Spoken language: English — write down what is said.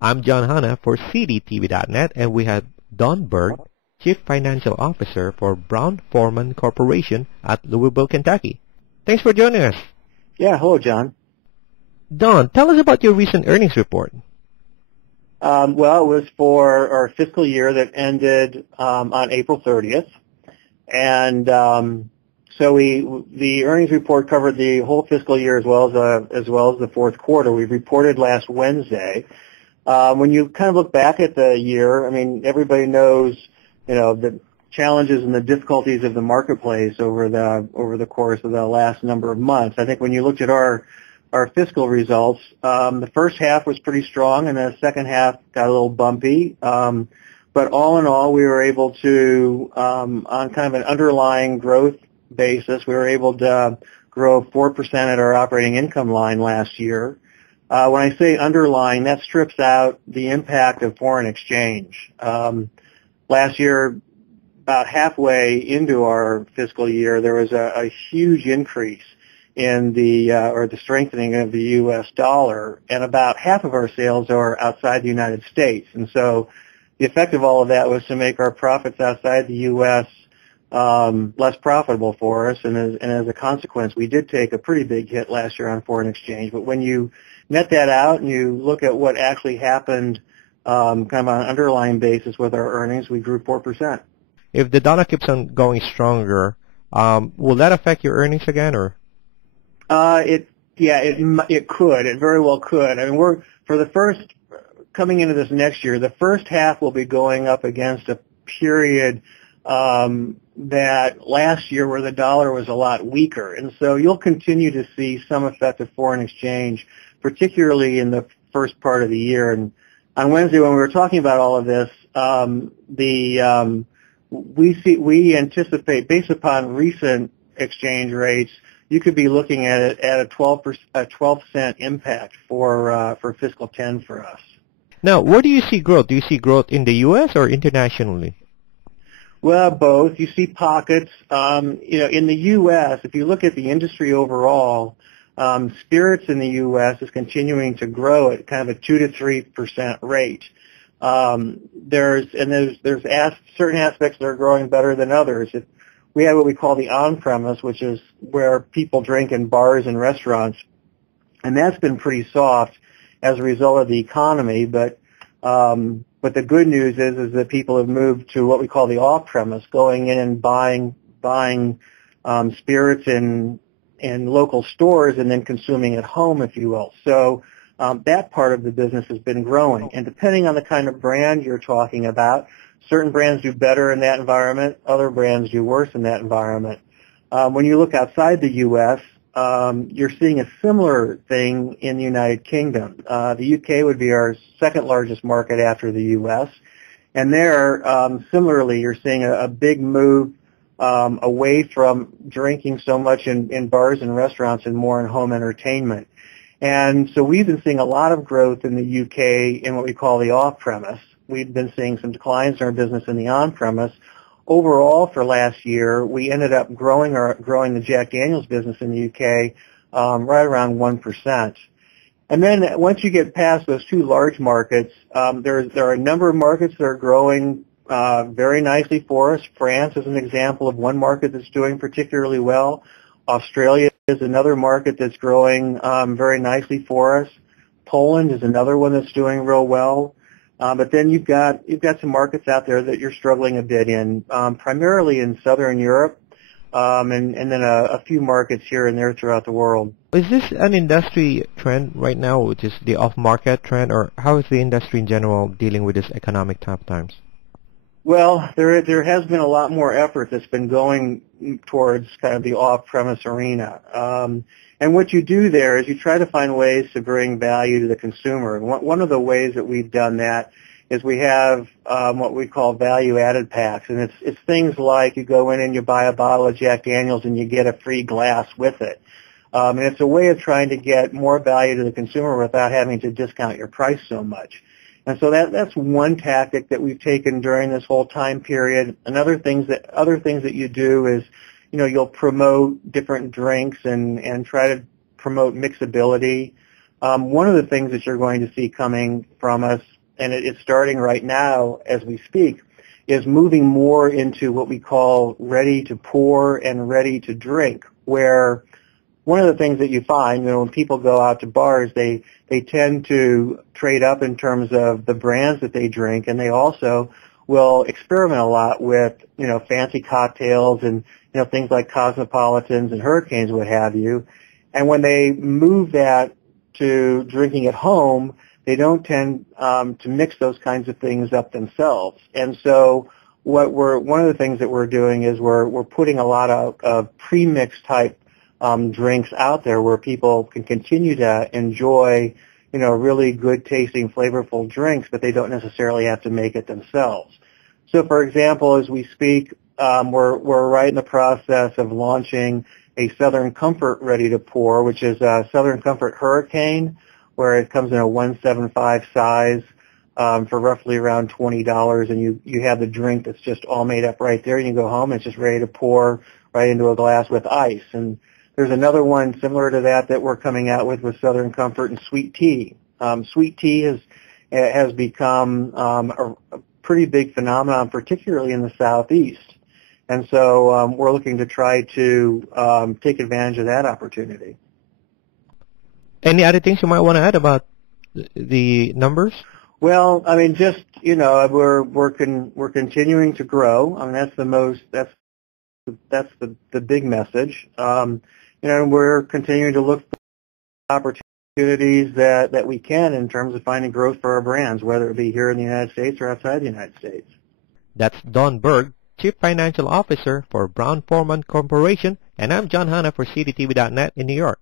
I'm John Hanna for CDTV.net, and we have Don Berg, Chief Financial Officer for Brown-Forman Corporation at Louisville, Kentucky. Thanks for joining us. Yeah, hello, John. Don, tell us about your recent earnings report. Well, it was for our fiscal year that ended on April 30th, and so the earnings report covered the whole fiscal year as well as the fourth quarter. We reported last Wednesday. When you kind of look back at the year, I mean, everybody knows, the challenges and the difficulties of the marketplace over the course of the last number of months. I think when you looked at our fiscal results, the first half was pretty strong, and the second half got a little bumpy. But all in all, we were able to, on kind of an underlying growth basis, we were able to grow 4% at our operating income line last year. When I say underlying, that strips out the impact of foreign exchange. Last year, about halfway into our fiscal year, there was a huge increase in the strengthening of the U.S. dollar, and about half of our sales are outside the United States. And so the effect of all of that was to make our profits outside the U.S. Less profitable for us, and as a consequence, we did take a pretty big hit last year on foreign exchange. But when you net that out and you look at what actually happened kind of on an underlying basis with our earnings, we grew 4%. If the dollar keeps on going stronger, will that affect your earnings again, or? It could. It very well could. I mean, coming into this next year, the first half will be going up against a period that last year where the dollar was a lot weaker. And so you'll continue to see some effect of foreign exchange, particularly in the first part of the year. And on Wednesday, when we were talking about all of this, we anticipate, based upon recent exchange rates, you could be looking at it at a 12% impact for fiscal 10 for us. Now, where do you see growth? Do you see growth in the U.S. or internationally? Well, both. You see pockets. In the U.S., if you look at the industry overall, spirits in the U.S. is continuing to grow at kind of a 2 to 3% rate. There's certain aspects that are growing better than others. We have what we call the on-premise, which is where people drink in bars and restaurants, and that's been pretty soft as a result of the economy. But the good news is that people have moved to what we call the off-premise, going in and buying spirits in local stores and then consuming at home, if you will. So that part of the business has been growing. And depending on the kind of brand you're talking about, certain brands do better in that environment, other brands do worse in that environment. When you look outside the U.S., you're seeing a similar thing in the United Kingdom. The U.K. would be our second largest market after the U.S., and there, similarly, you're seeing a big move away from drinking so much in bars and restaurants and more in home entertainment. And so we've been seeing a lot of growth in the U.K. in what we call the off-premise. We've been seeing some declines in our business in the on-premise. Overall, for last year, we ended up growing the Jack Daniel's business in the U.K. Right around 1%. And then once you get past those two large markets, there are a number of markets that are growing very nicely for us. France is an example of one market that's doing particularly well. Australia is another market that's growing very nicely for us. Poland is another one that's doing real well. But then you've got some markets out there that you're struggling a bit in, primarily in Southern Europe, and then a few markets here and there throughout the world. Is this an industry trend right now, which is the off-market trend, or how is the industry in general dealing with this economic tough times? Well, there has been a lot more effort that's been going towards kind of the off-premise arena. And what you do there is you try to find ways to bring value to the consumer. And one of the ways that we've done that is we have what we call value-added packs. And it's things like you go in and you buy a bottle of Jack Daniel's and you get a free glass with it. And it's a way of trying to get more value to the consumer without having to discount your price so much. And so that's one tactic that we've taken during this whole time period. And other things that you do is, you'll promote different drinks and try to promote mixability. One of the things that you're going to see coming from us, and it's starting right now as we speak, is moving more into what we call ready to pour and ready to drink, where one of the things that you find, when people go out to bars, they tend to trade up in terms of the brands that they drink, and they also will experiment a lot with, fancy cocktails and, things like cosmopolitans and hurricanes, what have you. And when they move that to drinking at home, they don't tend to mix those kinds of things up themselves. And so one of the things that we're doing is we're putting a lot of pre-mix type drinks out there where people can continue to enjoy, really good tasting, flavorful drinks, but they don't necessarily have to make it themselves. So, for example, as we speak, we're right in the process of launching a Southern Comfort Ready to Pour, which is a Southern Comfort Hurricane, where it comes in a 175 size for roughly around $20, and you have the drink that's just all made up right there, and you go home and it's just ready to pour right into a glass with ice. And there's another one similar to that we're coming out with Southern Comfort and Sweet Tea. Sweet tea has become a pretty big phenomenon, particularly in the Southeast. And so we're looking to try to take advantage of that opportunity. Any other things you might want to add about the numbers? Well, I mean, just we're continuing to grow. I mean, that's the big message. We're continuing to look for opportunities that we can in terms of finding growth for our brands, whether it be here in the United States or outside the United States. That's Don Berg, Chief Financial Officer for Brown-Forman Corporation, and I'm John Hanna for CDTV.net in New York.